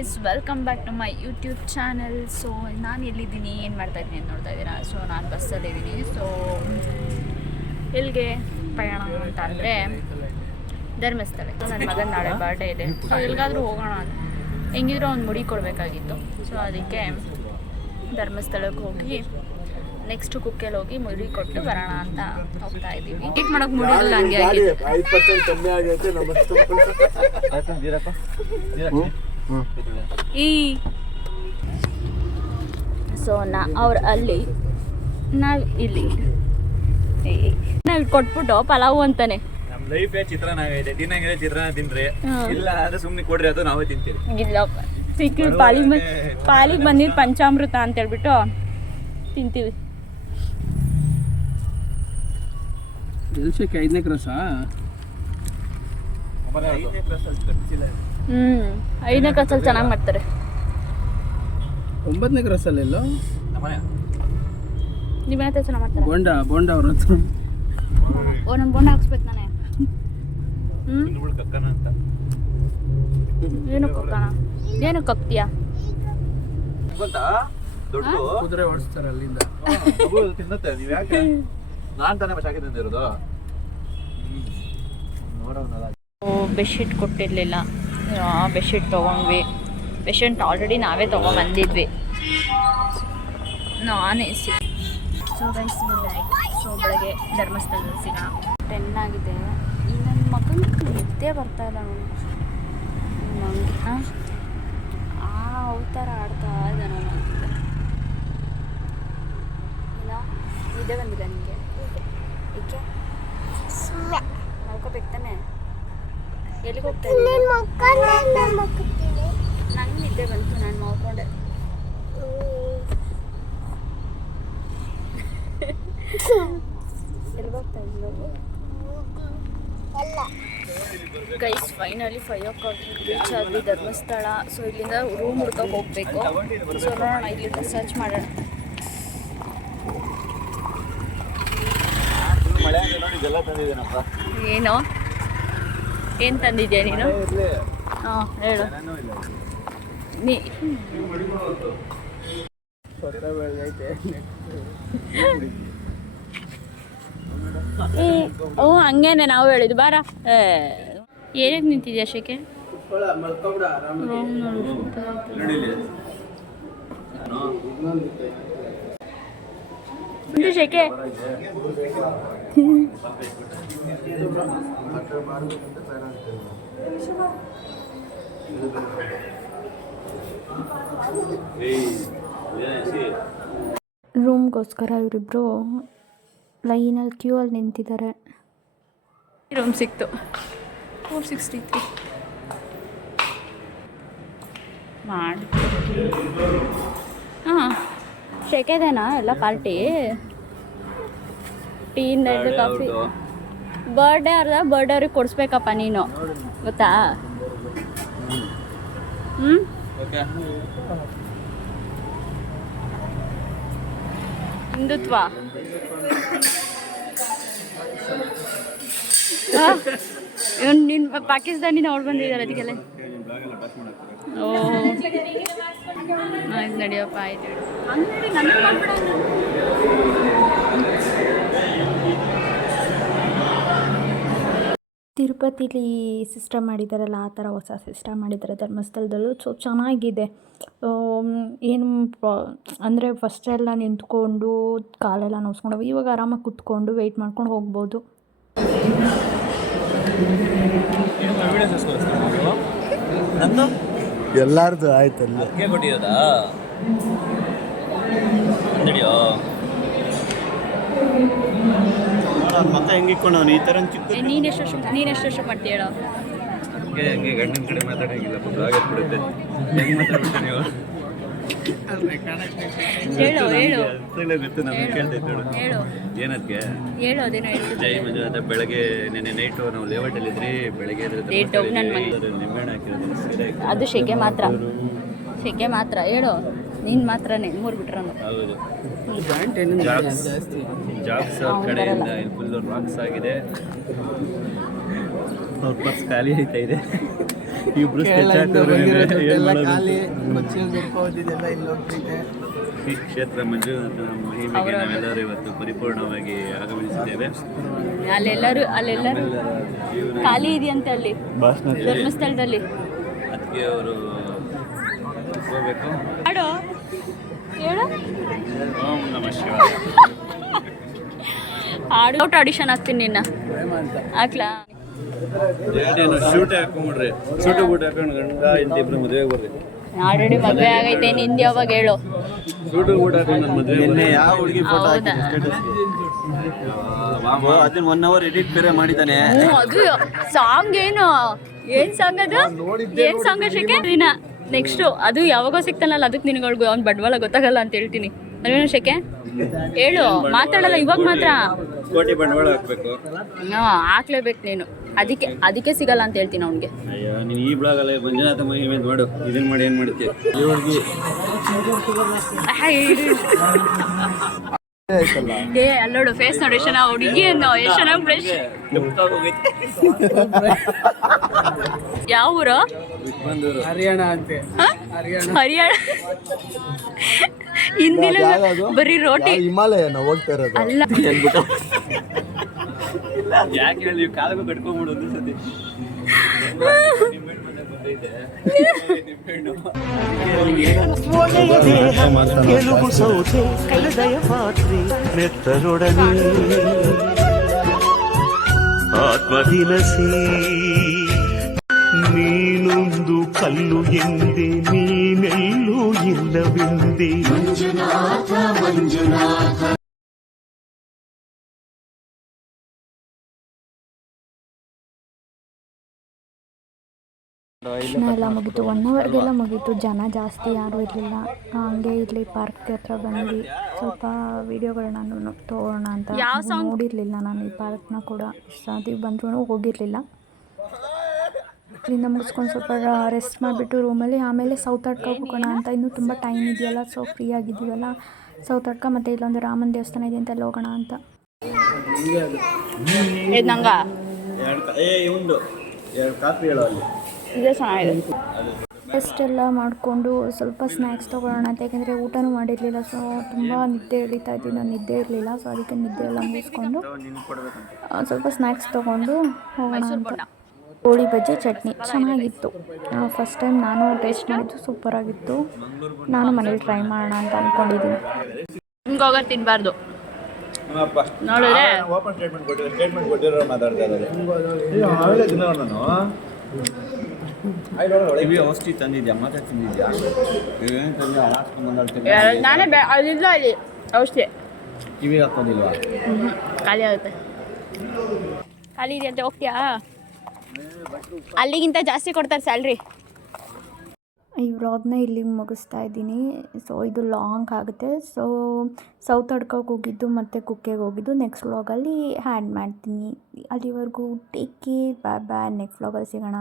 Guys, welcome back to my YouTube channel. So ನಾನು ಎಲ್ಲಿದ್ದೀನಿ, ಏನು ಮಾಡ್ತಾಯಿದ್ದೀನಿ ಅಂತ ನೋಡ್ತಾ ಇದ್ದೀರಾ. ಸೊ ನಾನು ಬಸ್ಸಲ್ಲಿದ್ದೀನಿ. ಸೊ ಎಲ್ಲಿಗೆ ಪ್ರಯಾಣ ಅಂತ ಅಂದರೆ ಧರ್ಮಸ್ಥಳಕ್ಕೆ. ನನ್ನ ಮಗನ ನಾಳೆ ಬರ್ಡೇ ಇದೆ. ಸೊ ಎಲ್ಲಿಗಾದರೂ ಹೋಗೋಣ ಅಂತ, ಹೆಂಗಿದ್ರೂ ಒಂದು ಮುಡಿ ಕೊಡಬೇಕಾಗಿತ್ತು. ಸೊ ಅದಕ್ಕೆ ಧರ್ಮಸ್ಥಳಕ್ಕೆ ಹೋಗಿ ನೆಕ್ಸ್ಟ್ ಕುಕ್ಕೆಲ್ಲಿ ಹೋಗಿ ಮುಡಿ ಕೊಟ್ಟು ಬರೋಣ ಅಂತ ಹೋಗ್ತಾ ಇದ್ದೀವಿ. ಏಟ್ ಮಾಡೋಕೆ ಮುಡಿಲ್ಲ, ಹಂಗೆ ಆಗಿದೆ. ಸೊ ಅವ್ರು ಅಲ್ಲಿ, ನಾವು ಇಲ್ಲಿ. ನಾವು ಕೊಟ್ಬಿಟ್ಟು ಪಲಾವು ಅಂತಾನೆ. ನಮ್ಮ ಲೈಫ್ ಚಿತ್ರಾನ್ನ ಆಗೈತೆ. ತಿನ್ನಂಗಿದೆ ಚಿತ್ರಾನ್ನ ತಿನ್ರಿ, ಇಲ್ಲ ಅಂದ್ರೆ ಸುಮ್ಮನೆ ಕೊಡ್ರಿ, ಅದು ನಾವೇ ತಿಂತೀವಿ. ಇಲ್ಲಪ್ಪ, ಸಿಕ್ಕಿದ್ ಪಾಲಿಗೆ ಬಂದಿದ್ದು ಪಂಚಾಮೃತ ಅಂತ ಹೇಳ್ಬಿಟ್ಟು ತಿಂತೀವಿ. ಐದನೇ ಕ್ರಾಸ. ಐದನೇ ಕ್ರಾಸಲ್ಲಿ ಚೆನ್ನಾಗಿ ಮಾಡ್ತಾರೆ. 9ನೇ ಕ್ರಾಸಲ್ಲಿ ಎಲ್ಲೋ ನಿಮ್ಮ ಹತ್ರ ಚೆನ್ನಾಗಿ ಮಾಡ್ತಾರೆ. ಬೋಂಡ ಅವ್ರ ಹತ್ರ ಒಂದೊಂದು ಬೋಂಡ ಹಾಕ್ಸ್ಬೇಕು ನಾನೇ. ಏನು ಕೊಕ್ಕಣ, ಏನು ಕೊಕ್ತೀಯಾ? ಕುದುರೆ ಓಡಿಸ್ತಾರೆ ಅಲ್ಲಿಂದ. ತಿನ್ನತ್ತೆ. ನೀವು ಯಾಕೆ? ನಾನು ತಾನೇ ಶಾಖೆ ತಿಂದಿರೋದು. ಬೆಡ್ಶೀಟ್ ಕೊಟ್ಟಿರಲಿಲ್ಲ, ಬೆಡ್ಶೀಟ್ ತೊಗೊಂಡ್ವಿ. ಬೆಡ್ಶೀಟ್ ಆಲ್ರೆಡಿ ನಾವೇ ತೊಗೊಂಬಂದಿದ್ವಿ. ನಾನೇ ಸೊ ಗೈಸ್, ಸೊ ಬೆಳಗ್ಗೆ ಧರ್ಮಸ್ಥಳದಲ್ಲಿ ಸಿಗೋಣ. 10 ಆಗಿದೆ. ಈ ನನ್ನ ಮಗನಿಗೆ ನಿದ್ದೆ ಬರ್ತಾ ಇಲ್ಲ. ನನಗೆ ಅವತಾರ ಆಡ್ತಾ ಇದ್ದ ನಾನು. ಇಲ್ಲ ನಿದ್ದೆ ಬಂದಿಲ್ಲ ನಿಮಗೆ? ಏಕೆ ಮಲ್ಕೋಬೇಕು ತಾನೆ? ಎಲ್ಲಿಗೆ ಹೋಗ್ತಾ ಇದ್ದೀನಿ? ನಂಗೆ ನಿದ್ದೆ ಬಂತು, ನಾನು ಮಲ್ಕೊಂಡೆ. ಎಲ್ಲಿಗೆ ಹೋಗ್ತಾ ಇದ್ದೀನಿ? ಗೈಸ್, ಫೈನಲಿ 5 o'clock ರೀಚ್ ಆದ್ವಿ ಧರ್ಮಸ್ಥಳ. ಸೊ ಇಲ್ಲಿಂದ ರೂಮ್ ಹುಡ್ಕೋಕೆ ಹೋಗ್ಬೇಕು. ಸೊ ನೋಡೋಣ, ಇಲ್ಲಿಂದ ಸರ್ಚ್ ಮಾಡೋಣ. ಏನೋ ಏನು ತಂದಿದ್ಯಾ ನೀನು? ಹಾಂ ಹೇಳು. ಓ ಹಂಗೇನೆ ನಾವು ಹೇಳಿದ್ದು. ಬಾರ, ಏನಕ್ಕೆ ನಿಂತಿದ್ಯಾ ಶೆಕೆ? ಶೆಕೆ ರೂಮ್ಗೋಸ್ಕರ ಇವರಿಬ್ರು ಲೈನಲ್ಲಿ ಕ್ಯೂ ಅಲ್ಲಿ ನಿಂತಿದ್ದಾರೆ. ರೂಮ್ ಸಿಕ್ತು 463 ಮಾಡಿ. ಹಾಂ, ಶೆಕೆದೇನಾ ಎಲ್ಲ ಪಾರ್ಟಿ? ಟೀಯಿಂದ ಹಿಡಿದು ಕಾಫಿ. ಬರ್ಡೇ ಅವ್ರಿಗೆ ಕೊಡಿಸ್ಬೇಕಪ್ಪ ನೀನು, ಗೊತ್ತಾ? ಹಿಂದುತ್ವ ನಿನ್ನ ಪಾಕಿಸ್ತಾನಿನ ಅವ್ರು ಬಂದಿದ್ದಾರೆ ಅದಕ್ಕೆಲ್ಲ. ಓ ಆಯ್ತು ನಡಿಯಪ್ಪ, ಆಯ್ತು. ತಿರುಪತಿಲಿ ಸಿಸ್ಟಮ್ ಮಾಡಿದ್ದಾರಲ್ಲ, ಆ ಥರ ಹೊಸ ಸಿಸ್ಟಮ್ ಮಾಡಿದ್ದಾರೆ ಧರ್ಮಸ್ಥಳದಲ್ಲೂ. ಸೊ ಚೆನ್ನಾಗಿದೆ. ಏನು ಅಂದರೆ ಫಸ್ಟೆಲ್ಲ ನಿಂತ್ಕೊಂಡು ಕಾಲೆಲ್ಲ ನೋಸ್ಕೊಂಡು, ಇವಾಗ ಆರಾಮಾಗಿ ಕೂತ್ಕೊಂಡು ವೆಯ್ಟ್ ಮಾಡ್ಕೊಂಡು ಹೋಗ್ಬೋದು. ಎಲ್ಲಾರ್ದು ಆಯ್ತಲ್ಲ. ಮಕ್ಕ ಹೆಂಗಿಕ್ಕೊಂಡವನು ಈ ಥರ ಚಿಕ್ಕ. ನೀನೆಷ್ಟು ಮಾಡ್ತೀಯ ಹೇಳೋ? ಹಂಗೆ ಗಂಡನ ಕಡೆ ಮಾತಾಡೋಂಗಿಲ್ಲ, ಬಿಡುತ್ತೆ. ಹೆಂಗೆ ಮಾತಾಡ್ಬಿಟ್ಟು ನೀವು? ಹೇಳು ಹೇಳು ಏನಕ್ಕೆ ಹೇಳು. ಅದೇನೋ ಜೈ ಮಂಜು ಅಂತ. ಬೆಳಗ್ಗೆ ನೆನ್ನೆ ನೈಟು ನಾವು ಲೇಔಟಲ್ಲಿ ಇದ್ರಿ. ಬೆಳಗ್ಗೆ ನಿಂಬೆಹಣ್ಣು ಹಾಕಿರೋದು ಅದು ಶೆಕೆ ಮಾತ್ರ ಹೇಳು. ನೀನು ಮಾತ್ರನೇ 3 ಬಿಟ್ರು. ಹೌದು, ಜಾಬ್ಸ್ ಕಡೆಯಿಂದ ಫುಲ್ ರಾಕ್ಸ್ ಆಗಿದೆ. ಸ್ವಲ್ಪ ಖಾಲಿ ಆಯ್ತಾ ಇದೆ. ಇಬ್ರು sketch ಹಾಕಿದ್ರೆ ಏನ್ ಮಾಡೋದು? ಖಾಲಿ ಕೊಚ್ಚಿಲ್ ದುಡ್ಕೋದಿದೆಲ್ಲ ಇಲ್ಲಿ ಹೋಗ್ತಿದೆ. ಶ್ರೀ ಕ್ಷೇತ್ರ ಮಂಜುನಾಥನ ಮಹಿಮೆಗೆ ನಾವೆಲ್ಲರೂ ಇವತ್ತು ಪರಿಪೂರ್ಣವಾಗಿ ಆಗಮಿಸಿದ್ದೇವೆ. ಅಲ್ಲೆಲ್ಲರೂ ಖಾಲಿ ಇದೆಯಂತೆ ಅಲ್ಲಿ ಭಾಷಣ ಧರ್ಮಸ್ಥಳದಲ್ಲಿ. ಅದಕ್ಕೆ ಅವರು ಹೋಗ್ಬೇಕು. ಹಾಡು ಹೇಳು. ಓಂ ನಮಃ ಶಿವಾಯ. ಹಾಡು ಔಟ್ ಆಡಿಷನ್ ಹಾಕ್ತೀನಿ ನಿನ್ನ ಹಾಕ್ಲಾ? ಏನು ಶೂಟ್ ಹಾಕೊಂಡ್ಬಿಡ್ರಿ, ಶೂಟ್ ಬೂಟ್ ಹಾಕೊಂಡು ಗಂಡ ಇಂತಿಬ್ರು ಮದುವೆಗೆ ಬರ್ರಿ. ಆಲ್ರೆಡಿ ಮದುವೆ ಆಗೈತೆ, ನಿಂದು ಯಾವಾಗ ಹೇಳು? ಶೂಟ್ ಬೂಟ್ ಹಾಕೊಂಡು ನನ್ನ ಮದುವೆ ನಿನ್ನೆ ಯಾವ ಹುಡುಗಿ ಫೋಟೋ ಹೌದಾ? ಅದನ್ನ 1 hour ಎಡಿಟ್ ಬೇರೆ ಮಾಡಿದ್ದಾನೆ. ಅದು ಸಾಂಗ್ ಏನ್ ಸಾಂಗ್ ಅದು? ಏನ್ ಸಾಂಗ್ ಅಷ್ಟಕ್ಕೆ ದಿನ ನೆಕ್ಸ್ಟು ಅದು ಯಾವಾಗೋ ಸಿಗ್ತಾನಲ್ಲ, ಅದಕ್ಕೆ ನಿನಗೊಳ್ಗು ಅವ್ನು ಬಂಡವಾಳ ಗೊತ್ತಾಗಲ್ಲ ಅಂತ ಹೇಳ್ತೀನಿ. ಅಲ್ವೇನೋ ಶಕೆ ಹೇಳು, ಮಾತಾಡಲ್ಲ ಇವಾಗ ಮಾತ್ರ. ಕೋಟಿ ಬಂಡವಾಳ ಹಾಕ್ಬೇಕು. ಹಾಕ್ಲೇಬೇಕು ನೀನು, ಅದಕ್ಕೆ ಸಿಗಲ್ಲ ಅಂತ ಹೇಳ್ತೀನಿ ಅವ್ನಿಗೆ. ಅಯ್ಯೋ ನೀನು ಈ ಬ್ಲಾಗಲ್ಲಿ ಮಂಜುನಾಥ ಮಹಿಮೆ ಅಂತ ಮಾಡು, ಇದನ್ನ ಮಾಡಿ ಏನು ಮಾಡ್ತೀವಿ? ಏ ಅಲ್ಲೋಡು ಫೇಸ್ ನೋಡಿ, ಎಷ್ಟು ಚೆನ್ನಾಗಿ ಹುಡುಗಿ ಅನ್ನೋ, ಎಷ್ಟು ಚೆನ್ನಾಗಿ ಫ್ರೆಶ್. ಯಾವ ಊರು? ಹರಿಯಾಣ ಅಂತೆ. ಹರಿಯಾಣ. ಹಿಂದಿನ ಬರೀ ರೋಟಿ. ಹಿಮಾಲಯನ ಹೋಗ್ತಾ ಇರೋದು ಅಲ್ಲ, ಯಾಕೆ ಹೇಳಿ ನೀವು ಕಾಲಕ್ಕೂ ಕಟ್ಕೊಂಡ್ಬಿಡು ಒಂದು ಸತಿ. ಗೆಲುವು ಸೌತೆ ಕಳೆದಯ ಪಾತ್ರೆ ನೆತ್ತರೊಡನೆ ಆತ್ಮದಿನಸಿ ನೀನೊಂದು ಕಲ್ಲು ಎಂದೆ ನೀನೆಲ್ಲೂ ಇಲ್ಲವೆಂದೆ ಮಂಜುನಾಥ ಮಂಜುನಾಥ. ಎಲ್ಲ ಮುಗೀತು, 1 hourಗೆಲ್ಲ ಮುಗೀತು. ಜನ ಜಾಸ್ತಿ ಯಾರೂ ಇರಲಿಲ್ಲ. ಹಂಗೆ ಇಲ್ಲಿ ಪಾರ್ಕ್ ಹತ್ರ ಬಂದ್ವಿ, ಸ್ವಲ್ಪ ವೀಡಿಯೋಗಳನ್ನ ತೊಗೊಳ್ಳೋಣ ಅಂತ. ನೋಡಿರಲಿಲ್ಲ ನಾನು ಈ ಪಾರ್ಕ್ನ ಕೂಡ, ಸತಿ ಬಂದರೂ ಹೋಗಿರಲಿಲ್ಲ. ಇಲ್ಲಿಂದ ಮುಗಿಸ್ಕೊಂಡು ಸ್ವಲ್ಪ ರೆಸ್ಟ್ ಮಾಡಿಬಿಟ್ಟು ರೂಮಲ್ಲಿ ಆಮೇಲೆ ಸೌತಡ್ಕಕ್ಕೆ ಹೋಗೋಣ ಅಂತ. ಇನ್ನೂ ತುಂಬ ಟೈಮ್ ಇದೆಯಲ್ಲ, ಸೊ ಫ್ರೀ ಆಗಿದ್ದೀವಲ್ಲ, ಸೌತಡ್ಕ ಮತ್ತು ಇಲ್ಲೊಂದು ರಾಮನ ದೇವಸ್ಥಾನ ಇದೆ ಅಂತ, ಅಲ್ಲಿ ಹೋಗೋಣ ಅಂತ. ನಂಗ ಒಂದು 2 ಕಾಫಿ ಹೇಳೋ ಅಲ್ಲಿ. ಇದೇ ಚೆನ್ನಾಗಿದೆ. ಟೆಸ್ಟೆಲ್ಲ ಮಾಡಿಕೊಂಡು ಸ್ವಲ್ಪ ಸ್ನ್ಯಾಕ್ಸ್ ತೊಗೊಳ್ಳೋಣ ಅಂತ, ಯಾಕೆಂದರೆ ಊಟನೂ ಮಾಡಿರಲಿಲ್ಲ. ಸೊ ತುಂಬ ನಿದ್ದೆ ಹಿಡಿತಾ ಇದ್ದೀನಿ, ನಾನು ನಿದ್ದೆ ಇರಲಿಲ್ಲ. ಸೊ ಅದಕ್ಕೆ ನಿದ್ದೆ ಎಲ್ಲ ಮುಗಿಸ್ಕೊಂಡು ಸ್ವಲ್ಪ ಸ್ನ್ಯಾಕ್ಸ್ ತೊಗೊಂಡು ಹೋಗೋಣ ಅಂತ. ಕೋಳಿ ಬಜ್ಜಿ ಚಟ್ನಿ ಚೆನ್ನಾಗಿತ್ತು. ಫಸ್ಟ್ ಟೈಮ್ ನಾನು ಟೇಸ್ಟ್ ಮಾಡಿದ್ದು, ಸೂಪರಾಗಿತ್ತು. ನಾನು ಮನೇಲಿ ಟ್ರೈ ಮಾಡೋಣ ಅಂತ ಅಂದ್ಕೊಂಡಿದ್ದೀನಿ. ನಿಮ್ಗೆ ಹೋಗೋದು ತಿನ್ನಬಾರ್ದು ನೋಡಿದ್ರೆ. ಓಪನ್ ಸ್ಟೇಟ್ಮೆಂಟ್ ಕೊಟ್ಟಿರೋ ಮಾತಾಡ್ತಾ ಇದ್ದಾರೆ. ನಾನು ಔಷಧಿ ತಂದಿದ್ಯಾ, ಮಾತ್ರ ತಿಂದಿದ್ಯಾ? ಏನು ತಂದು ಹಾಕ್ಸ್ಕೊಂಡ್ಬಂದು ನಾನೇ ಅದಿಲ್ಲ ಅಲ್ಲಿ ಔಷಧಿ. ಕಿವಿ ಹಾಕೋದಿಲ್ವಾ? ಖಾಲಿ ಆಗುತ್ತೆ. ಖಾಲಿ ಇದೆ ಅಂತ ಹೋಗ್ತೀಯಾ? ಅಲ್ಲಿಗಿಂತ ಜಾಸ್ತಿ ಕೊಡ್ತಾರೆ ಸ್ಯಾಲ್ರಿ. ಈ ವ್ಲಾಗ್ನ ಇಲ್ಲಿಗೆ ಮುಗಿಸ್ತಾ ಇದ್ದೀನಿ. ಸೊ ಇದು ಲಾಂಗ್ ಆಗುತ್ತೆ. ಸೊ ಸೌತಡ್ಕಕ್ಕೆ ಹೋಗಿದ್ದು ಮತ್ತು ಕುಕ್ಕೆಗೆ ಹೋಗಿದ್ದು ನೆಕ್ಸ್ಟ್ ವ್ಲಾಗಲ್ಲಿ ಆ್ಯಡ್ ಮಾಡ್ತೀನಿ. ಅಲ್ಲಿವರೆಗೂ ಟೇಕ್ ಕೇರ್, ಬಾಯ್ ಬಾಯ್. ನೆಕ್ಸ್ಟ್ ವ್ಲಾಗಲ್ಲಿ ಸಿಗೋಣ.